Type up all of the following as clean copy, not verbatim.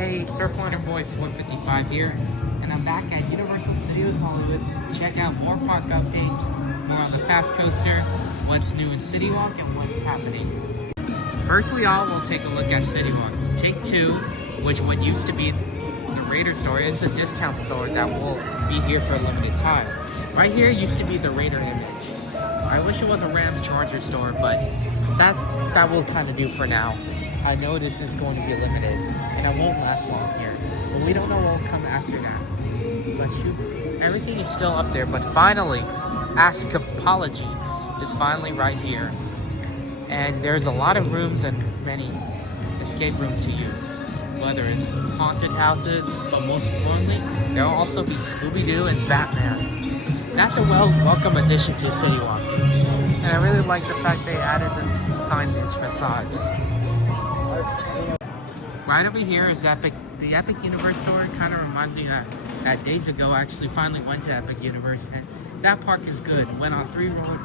Hey, Surfliner Boy 455 here, and I'm back at Universal Studios Hollywood to check out more park updates, more on the Fast Coaster, what's new in Citywalk, and what's happening. Firstly, we'll take a look at Citywalk. Take 2, which what used to be the Raider store, is a discount store that will be here for a limited time. Right here used to be the Raider image. I wish it was a Rams Charger store, but that will kind of do for now. I know this is going to be limited, and it won't last long here. But we don't know what will come after that. But shoot, everything is still up there. But finally, Askapology is finally right here. And there's a lot of rooms and many escape rooms to use. Whether it's haunted houses, but most importantly, there will also be Scooby-Doo and Batman. That's a welcome addition to Citywalk. And I really like the fact they added the signage facades. Right over here is Epic. The Epic Universe store kind of reminds me that days ago I actually finally went to Epic Universe, and that park is good. Went on 3 road,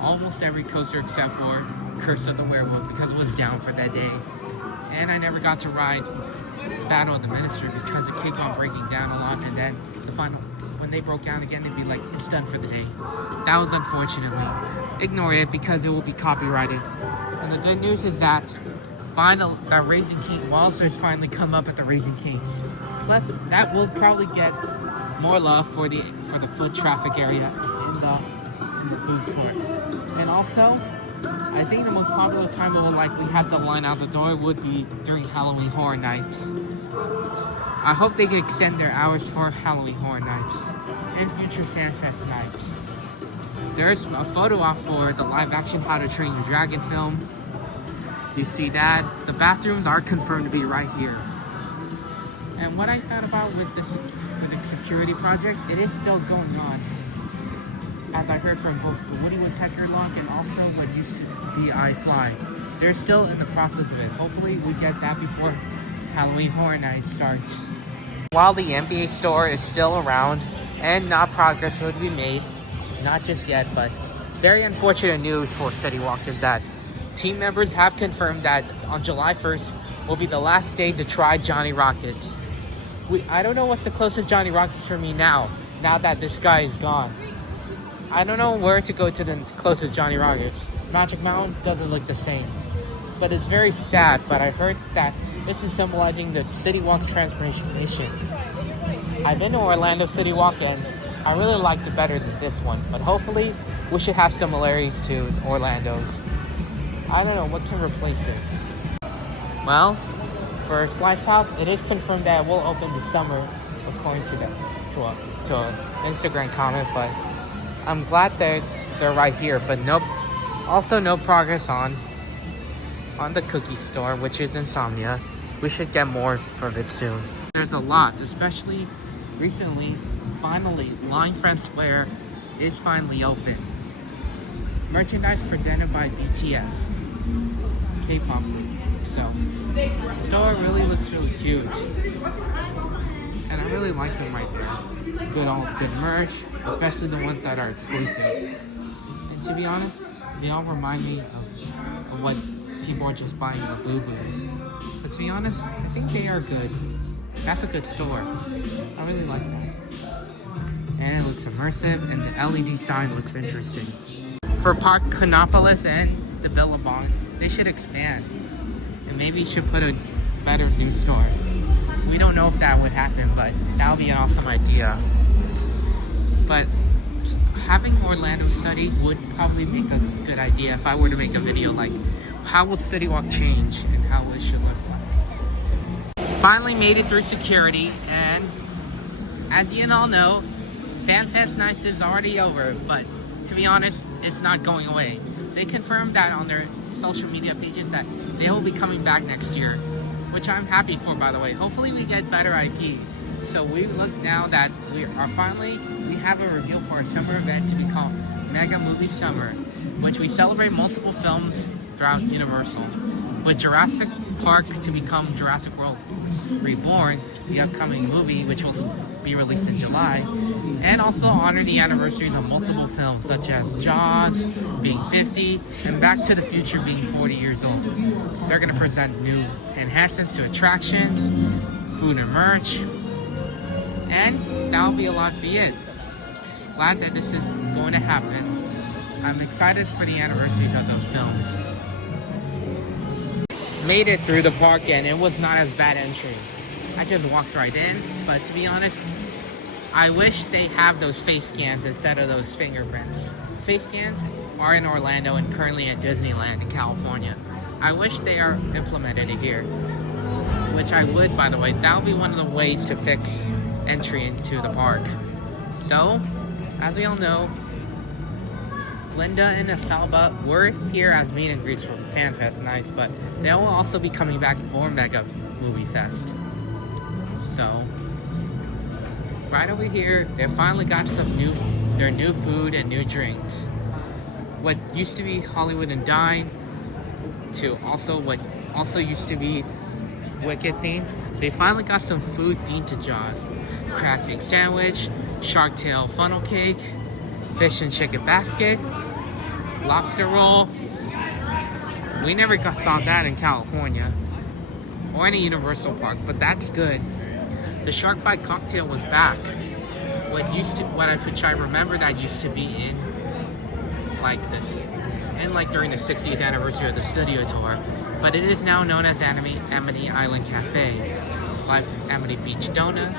almost every coaster except for Curse of the Werewolf because it was down for that day. And I never got to ride Battle of the Minister because it kept on breaking down a lot, and then the final, when they broke down again, it'd be like, it's done for the day. That was unfortunately. Ignore it because it will be copyrighted. And the good news is that that Raising King Walzers finally come up at the Raising Kings. Plus, that will probably get more love for the foot traffic area in the food court. And also, I think the most popular time we will likely have the line out the door would be during Halloween Horror Nights. I hope they can extend their hours for Halloween Horror Nights and future FanFest nights. There's a photo op for the live-action How to Train Your Dragon film. You see that? The bathrooms are confirmed to be right here. And what I thought about with the security project, it is still going on. As I heard from both the Woody Woodpecker Lock and also what used to be iFly. They're still in the process of it. Hopefully we get that before Halloween Horror Night starts. While the NBA store is still around and not progress would be made, not just yet, but very unfortunate news for Citywalk is that team members have confirmed that on July 1st will be the last day to try Johnny Rockets. I don't know what's the closest Johnny Rockets for me now that this guy is gone. I don't know where to go to the closest Johnny Rockets. Magic Mountain doesn't look the same. But it's very sad, but I heard that this is symbolizing the Citywalk's transformation. I've been to Orlando Citywalk and I really liked it better than this one, but hopefully we should have similarities to Orlando's. I don't know what can replace it. Well, for Slice House, it is confirmed that it will open this summer, according to an Instagram comment. But I'm glad that they're right here. But also no progress on the cookie store, which is Insomnia. We should get more of it soon. There's a lot, especially recently. Finally, Line Friend Square is finally open. Merchandise presented by BTS. K-pop group. So, the store really looks really cute. And I really like them right there. Good merch, especially the ones that are exclusive. And to be honest, they all remind me of what people are just buying the Boo-Boos. But to be honest, I think they are good. That's a good store. I really like that. And it looks immersive, and the LED sign looks interesting. For Park Canopolis and the Billabong, they should expand. And maybe should put a better new store. We don't know if that would happen, but that would be an awesome idea. But having Orlando study would probably make a good idea if I were to make a video like how will Citywalk change and how it should look like. Finally made it through security, and as you all know, FanFest Nights is already over, but to be honest, it's not going away. They confirmed that on their social media pages that they will be coming back next year, which I'm happy for, by the way. Hopefully we get better IP. So we look now that we have a reveal for our summer event to be called Mega Movie Summer, which we celebrate multiple films throughout Universal. With Jurassic Park to become Jurassic World Reborn, the upcoming movie, which will be released in July, and also honor the anniversaries of multiple films such as Jaws being 50 and Back to the Future being 40 years old. They're going to present new enhancements to attractions, food and merch. And that'll be it. Glad that this is going to happen. I'm excited for the anniversaries of those films. Made it through the park and it was not as bad entry. I just walked right in, but to be honest, I wish they have those face scans instead of those fingerprints. Face scans are in Orlando and currently at Disneyland in California. I wish they are implemented here, which I would, by the way. That would be one of the ways to fix entry into the park. So, as we all know, Linda and Salva were here as meet and greets for FanFest nights, but they will also be coming back for Mega Movie Fest. So, right over here, they finally got their new food and new drinks. What used to be Hollywood and Dine to what also used to be Wicked themed. They finally got some food themed to Jaws. Crab cake sandwich, shark tail funnel cake, fish and chicken basket, lobster roll. We never saw that in California or any Universal park, but that's good. The shark bite cocktail was back. Which I remember that used to be in like this, and like during the 60th anniversary of the studio tour, but it is now known as Amity Island Cafe, live Amity Beach Donut,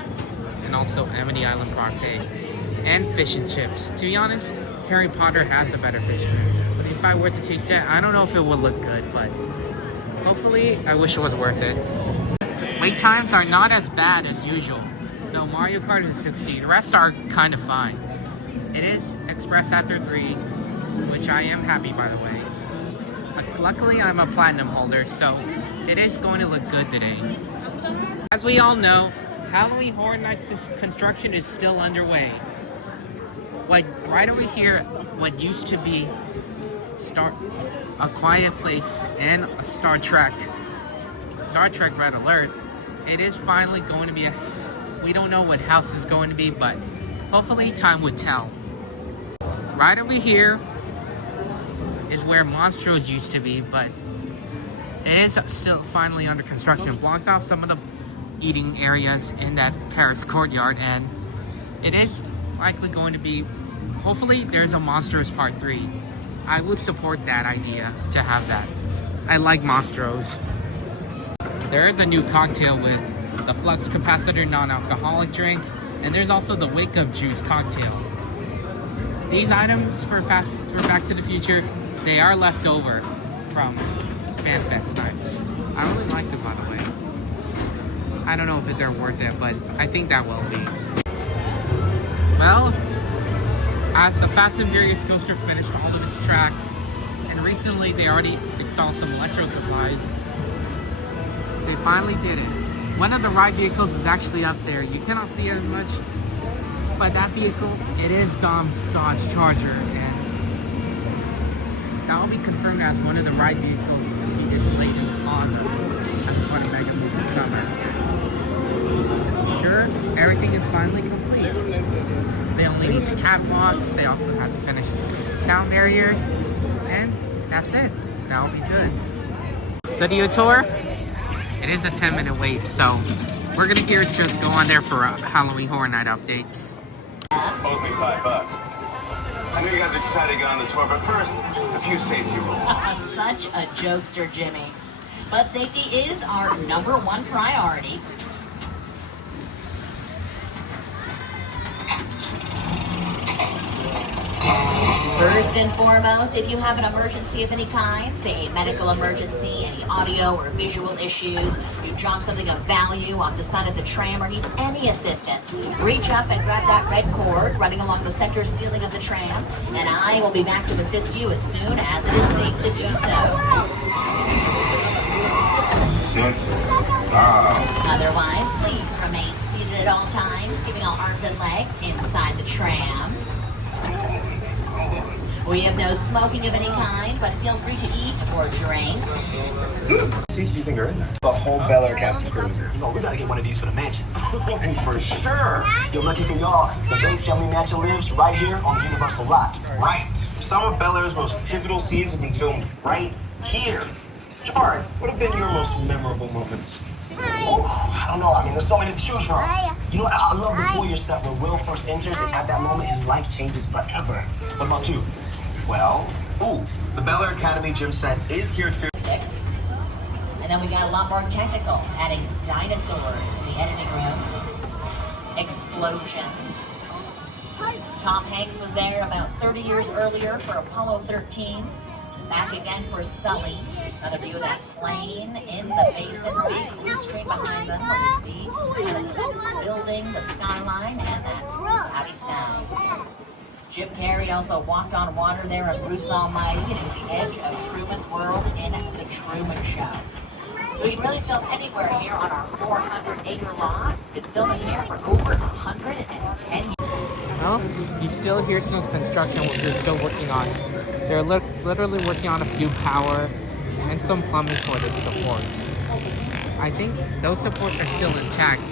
and also Amity Island Parfait, and fish and chips. To be honest, Harry Potter has the better fish and chips, but if I were to taste that, I don't know if it would look good, but hopefully I wish it was worth it. Wait times are not as bad as usual. No, Mario Kart is 60. The rest are kind of fine. It is express after 3, which I am happy, by the way. Luckily, I'm a platinum holder, so it is going to look good today. As we all know, Halloween Horror Nights construction is still underway. Like right over here, what used to be A Quiet Place and a Star Trek Red Alert, it is finally going to be we don't know what house is going to be, but hopefully time would tell. Right over here is where Monstros used to be, but it is still finally under construction. Blocked off some of the eating areas in that Paris courtyard, and it is likely going to be, hopefully there's a Monstros Part 3. I would support that idea to have that. I like Monstros. There is a new cocktail with the Flux Capacitor non-alcoholic drink, and there's also the Wake Up Juice cocktail. These items for Back to the Future, they are left over from FanFest nights. I really liked it, by the way. I don't know if they're worth it, but I think that will be. Well, as the Fast and Furious Coaster finished all of its track, and recently they already installed some electro supplies, they finally did it. One of the ride vehicles is actually up there. You cannot see it as much, but that vehicle, it is Dom's Dodge Charger, and that will be confirmed as one of the ride vehicles he is slated as part of Mega Movie Summer. Sure, everything is finally complete. They only need the catwalks, they also have to finish the sound barriers, and that's it. That'll be good. Studio tour? It is a 10-minute wait, so we're gonna just go on there for Halloween Horror Night updates. Owes me $5. I know you guys are excited to get on the tour, but first, a few safety rules. Such a jokester, Jimmy. But safety is our #1 priority. First and foremost, if you have an emergency of any kind, say a medical emergency, any audio or visual issues, you drop something of value off the side of the tram or need any assistance, reach up and grab that red cord running along the center ceiling of the tram, and I will be back to assist you as soon as it is safe to do so. Otherwise, please remain seated at all times, keeping all arms and legs inside the tram. We have no smoking of any kind, but feel free to eat or drink. Seats do you think are in there? The whole Bel Air cast and crew. You know, we gotta get one of these for the mansion. And for sure. Yo, lucky for y'all, the Banks Family Mansion lives right here on the Universal lot. Right. Some of Bel Air's most pivotal scenes have been filmed right here. Jard, what have been your most memorable moments? I don't know. I mean, there's so many to choose from. You know what? I love the foyer set where Will first enters, and at that moment, his life changes forever. What about you? Well, the Bel Air Academy gym set is here too. And then we got a lot more technical, adding dinosaurs in the editing room. Explosions. Tom Hanks was there about 30 years earlier for Apollo 13. Back again for Sully. Another view of that plane in the basin, big blue screen behind them where you see the building, the skyline, and that cloudy sky. Jim Carrey also walked on water there in Bruce Almighty, and it was the edge of Truman's World in The Truman Show. So we really filmed anywhere here on our 400-acre lot. Been filming here for over 110 years. Well, you still hear some construction workers still working on. They're literally working on a few power and some plumbing for the supports. I think those supports are still intact.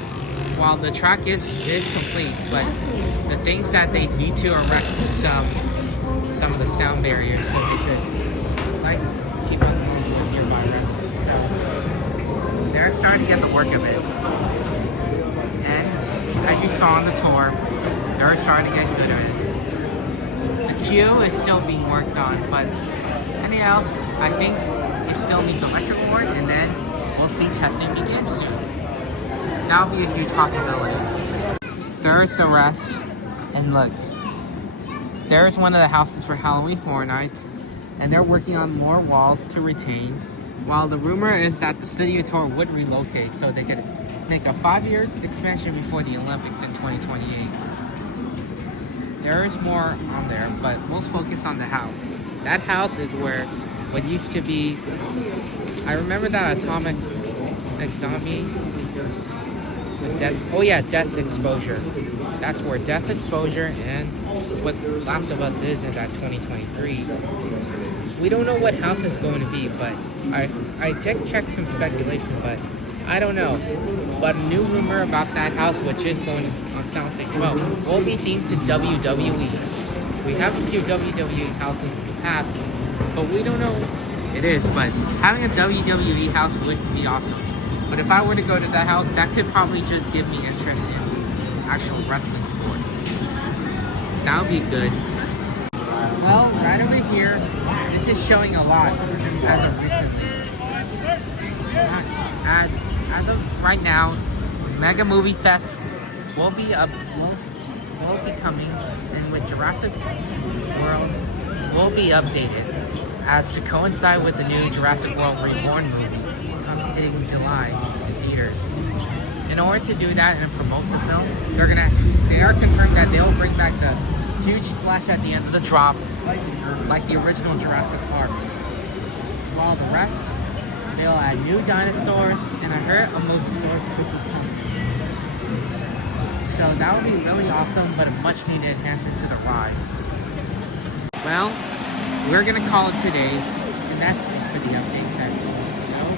While the track is complete, but the things that they need to erect some of the sound barriers so they could keep on the nearby residents. So they're starting to get the work of it. And as you saw on the tour, they're starting to get good at it. The queue is still being worked on, but anything else, I think it still needs electrical work, and then we'll see testing begin soon. That'll be a huge possibility. There's the rest, and look, there's one of the houses for Halloween Horror Nights, and they're working on more walls to retain, while the rumor is that the studio tour would relocate so they could make a 5-year expansion before the Olympics in 2028. There is more on there, but most focus on the house. That house is where what used to be, I remember that atomic zombie with death. Oh yeah, Death Exposure. That's where Death Exposure and what Last of Us is in that 2023. We don't know what house is going to be, but I checked some speculation, but I don't know. But a new rumor about that house, which is going on Soundstage 12, will be themed to WWE. We have a few WWE houses in the past, but we don't know it is. But having a WWE house would be awesome. But if I were to go to that house, that could probably just give me interest in actual wrestling sport. That would be good. Well, right over here, this is showing a lot as of recently. As of right now, Mega Movie Fest will be coming, and with Jurassic World will be updated as to coincide with the new Jurassic World Reborn movie hitting July in theaters. In order to do that and promote the film, they are confirmed that they'll bring back the huge splash at the end of the drop, like the original Jurassic Park. While the rest, they'll add new dinosaurs, and I heard a Mosasaurus could be coming. So that would be really awesome, but a much needed enhancement to the ride. Well, we're gonna call it today, and that's it for the updates as you know.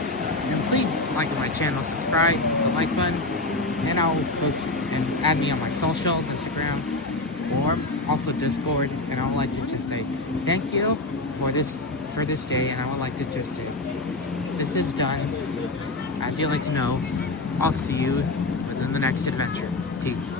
And please like my channel, subscribe, the like button, and I'll post and add me on my socials, Instagram, or also Discord. And I would like to just say thank you for this day, and I would like to just say this is done. As you like to know, I'll see you within the next adventure. Peace.